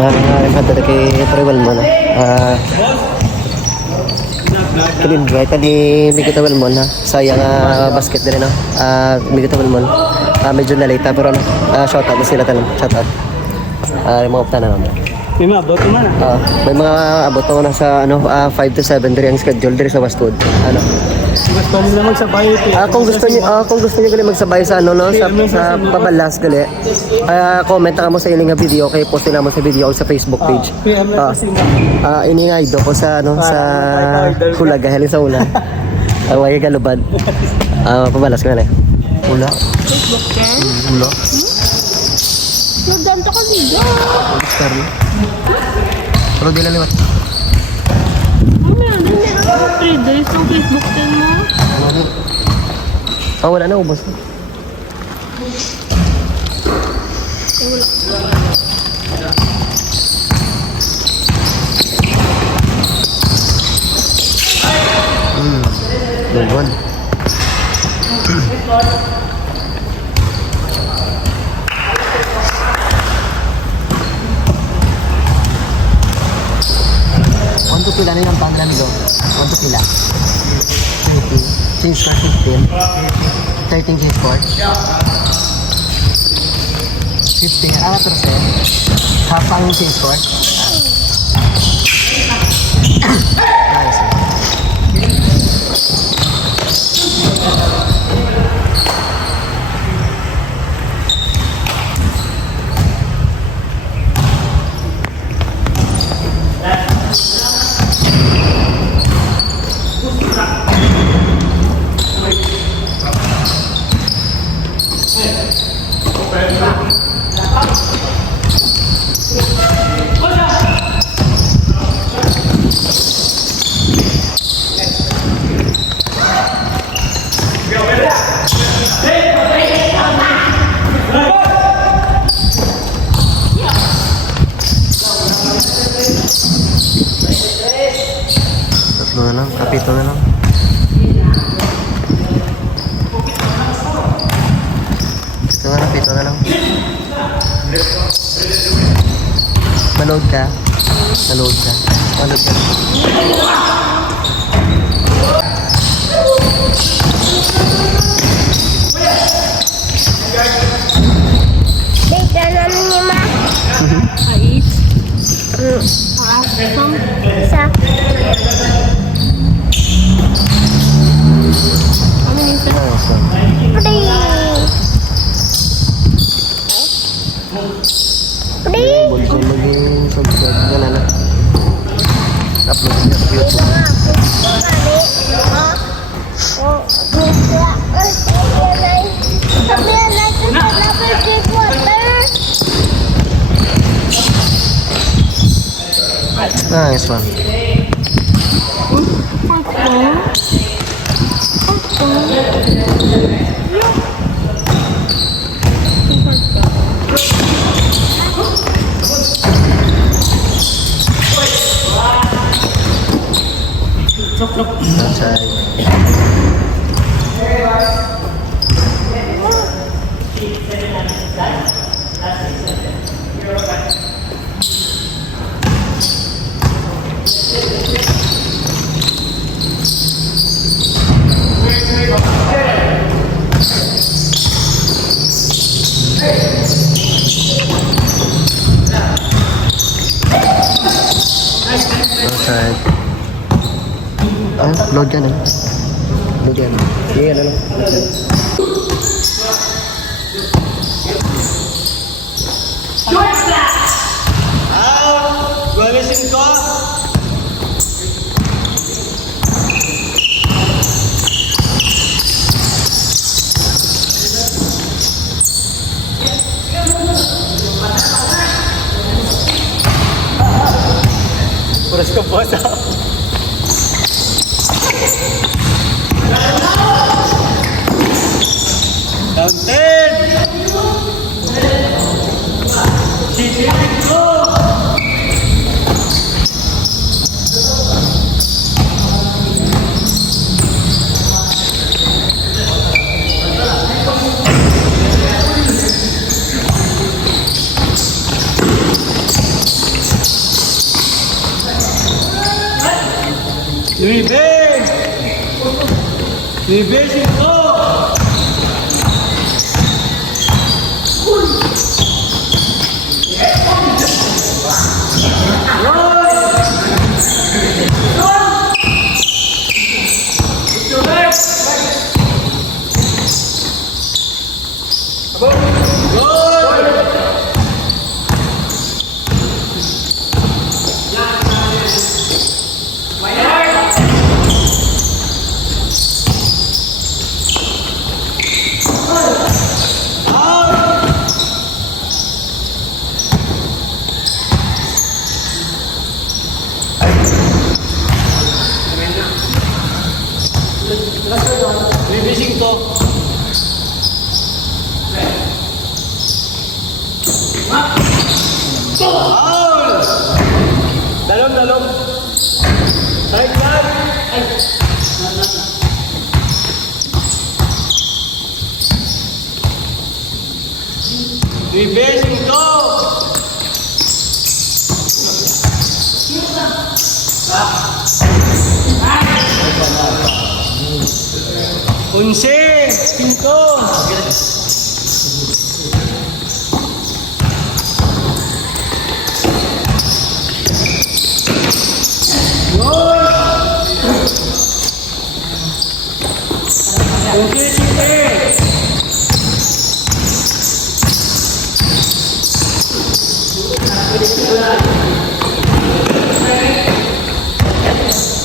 Nagkata na kay Tribal mo na. Kinindry ka ni Mikita Wilmon ha. Sayang basket din no. Mikita Wilmon. Medyo na-late pero ano. Shoutout na sila tanong. Shoutout. Remove na naman. May mga abot naman may mga abot ko na sa 5 to 7 din ang schedule din sa Westwood. Gusto nila magsabay ito. Kung gusto niyo gali magsabay sa sa pabalas gali. Comment na mo sa ilang video kay post na mo sa video sa Facebook page. Iningay do ko sa sa Hulaga halin sa Hula. Away galubad. Pabalas ko na. Hula. Hula. Nagdanto ka video. Sorry. Pero di na liwat. Ano din ako 3 days ng Facebook din mo. Wala na, ubos na. Doon. Untuk pila nilang panglan nito? Untuk pila? 20. Team score 15. 13 game score. 15. Terus ya? Kapang team score? Nice. Kapito na lang. Gusto nga kapito na lang. Maload ka. Maload ka. Maload ka. Bigla namin ni Ma. Ait. Isa. Boleh maging subscribe ka na na. Upload niya sa YouTube. Nice one. Outside. Load ka na. Load yan. Sige, ano lang. Gualisin ko. Puras ka boss. Down 10. 9, 5. Releasing to. Foul! Dalong. Side. Releasing to. Unse, 5.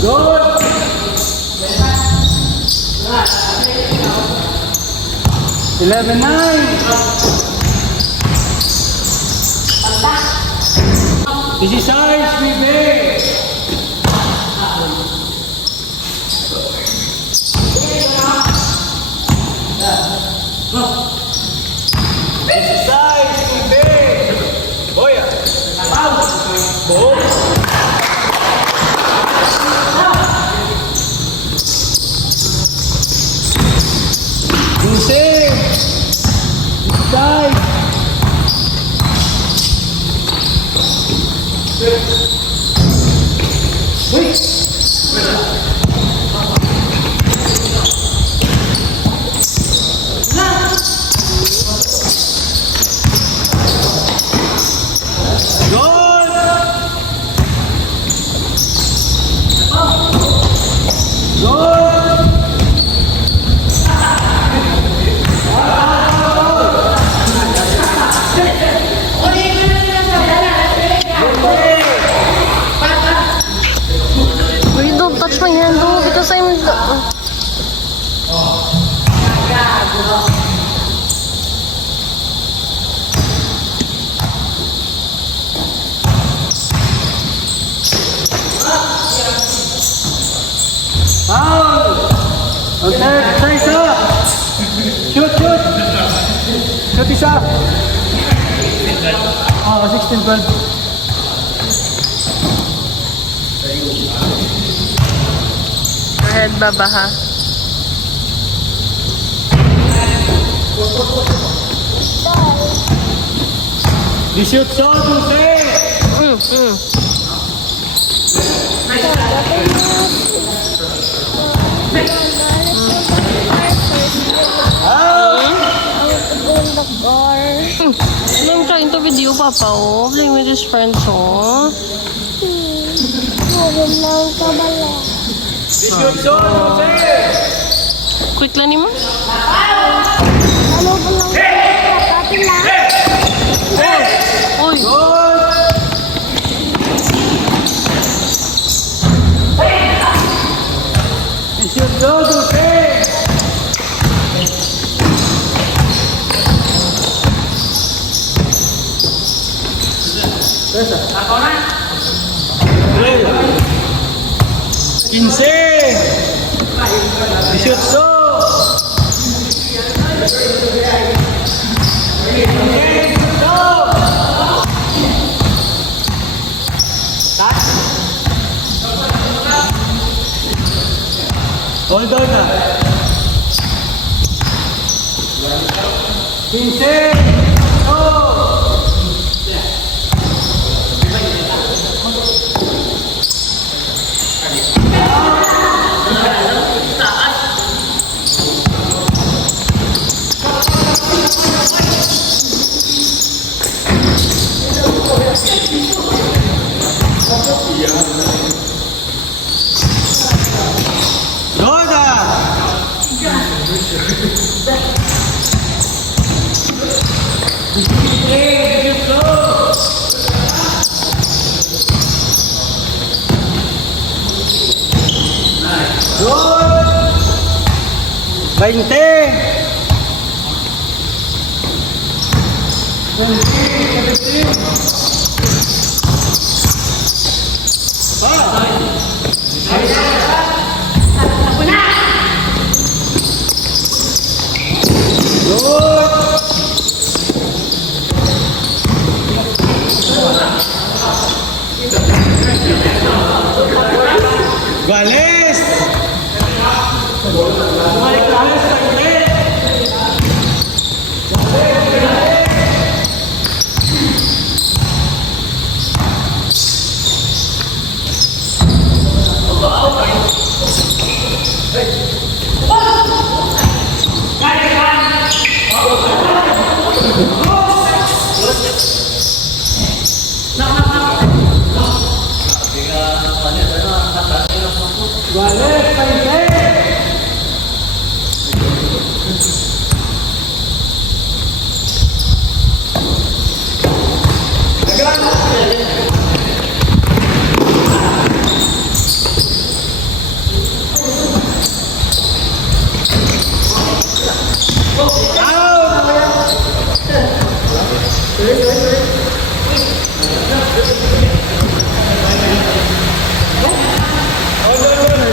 Good. 11-9. This is size, baby. This is size, baby. Boya. Boom. Wait, don't touch my hand, though, because I'm... Foul! Okay, isa. Shoot. Shoot isa. 16-12. Ahead, baba, ha? You shoot so, Dulce. I'm trying to video Papa, oh. Playing with his friends, oh. You shoot so, Dulce. Quit lang ni mo? Oy! You shoot so, Dulce. Quince. 18. Hold on na. 15. Oh!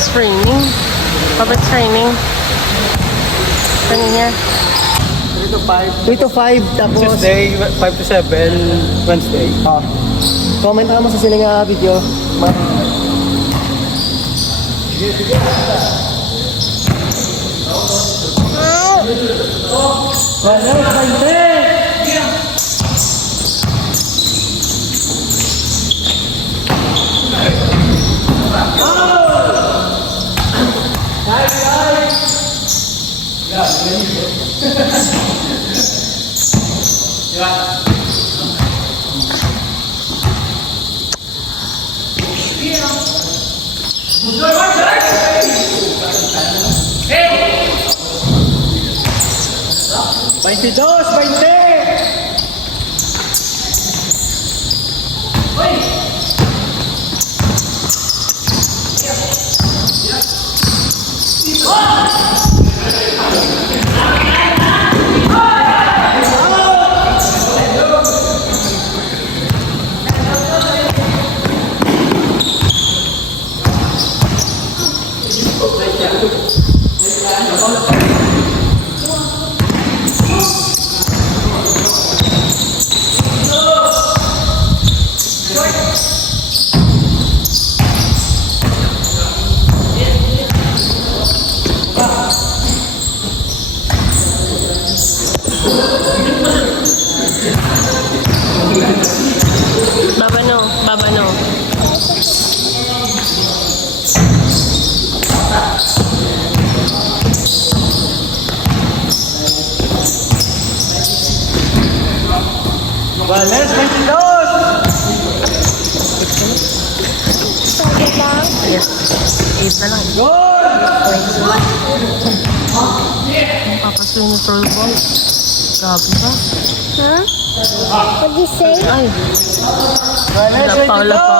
It's raining. Papa, it's raining. Raining here. 3 to 5. 3 to 5, tapos... Tuesday, 5 to 7, Wednesday. Comment ka mo sa sininga video. Baba no. Wales, 22! Yes. 8 na lang. Papaswing ni Troll Ball. Grabe ba? Huh? What'd you say? Ay. Wales, Wala pa.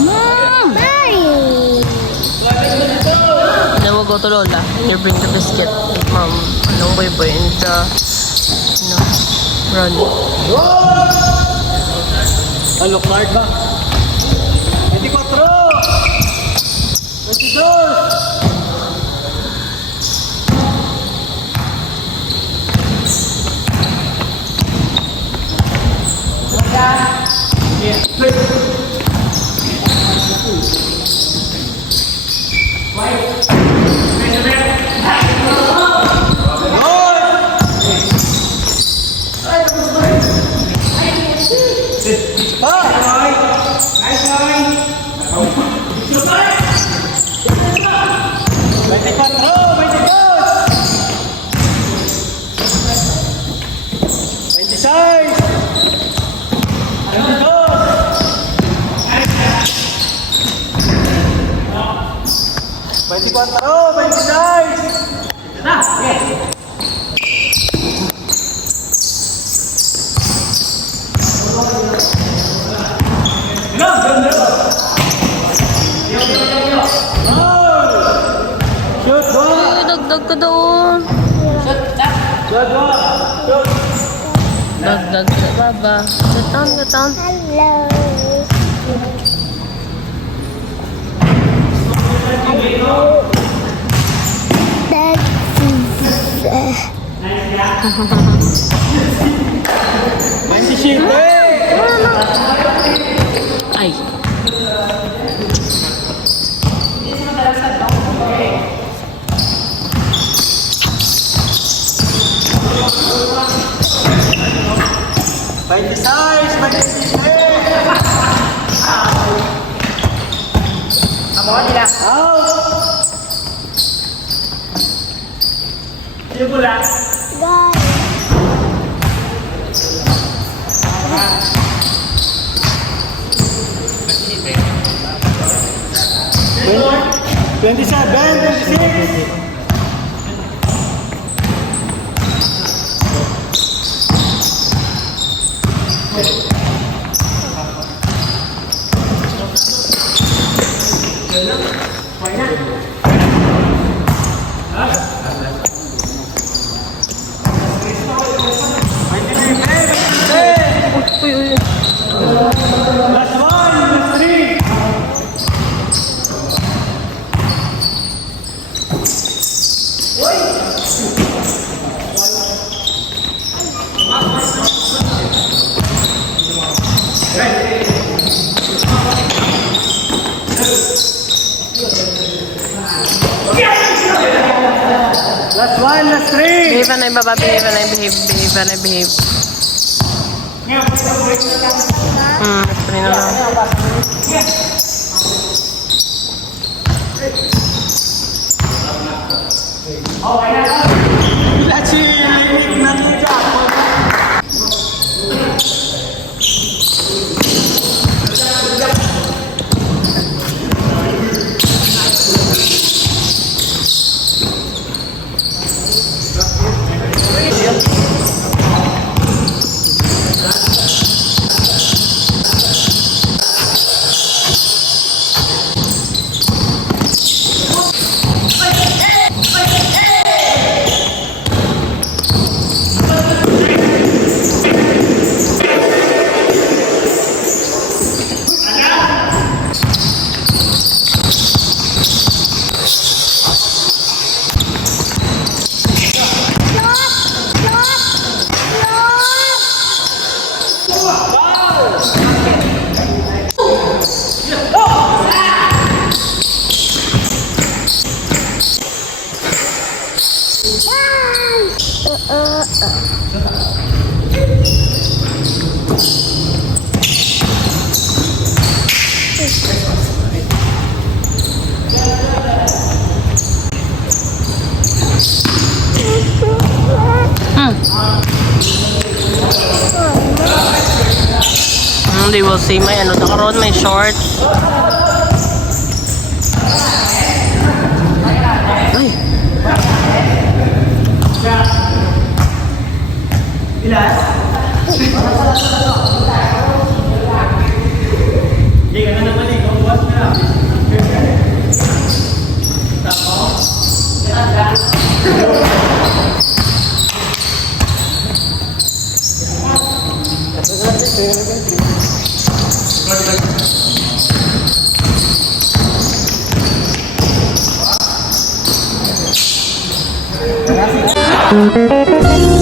Mom! Hi! Then we'll go to Lola. You bring the biscuit. Mom, anong boy and Ronnie. Ano, Clark ba? 24! 22! Uy, dagdag ka doon. Dagdag sa baba. Gatan, gatan. Ay. Uy, uy. Last one, last three. Behave na baba, behave na, behave na, behave. Spray na lang. Let's see. They will see may ano na karon, may shorts. Ay. Thank you.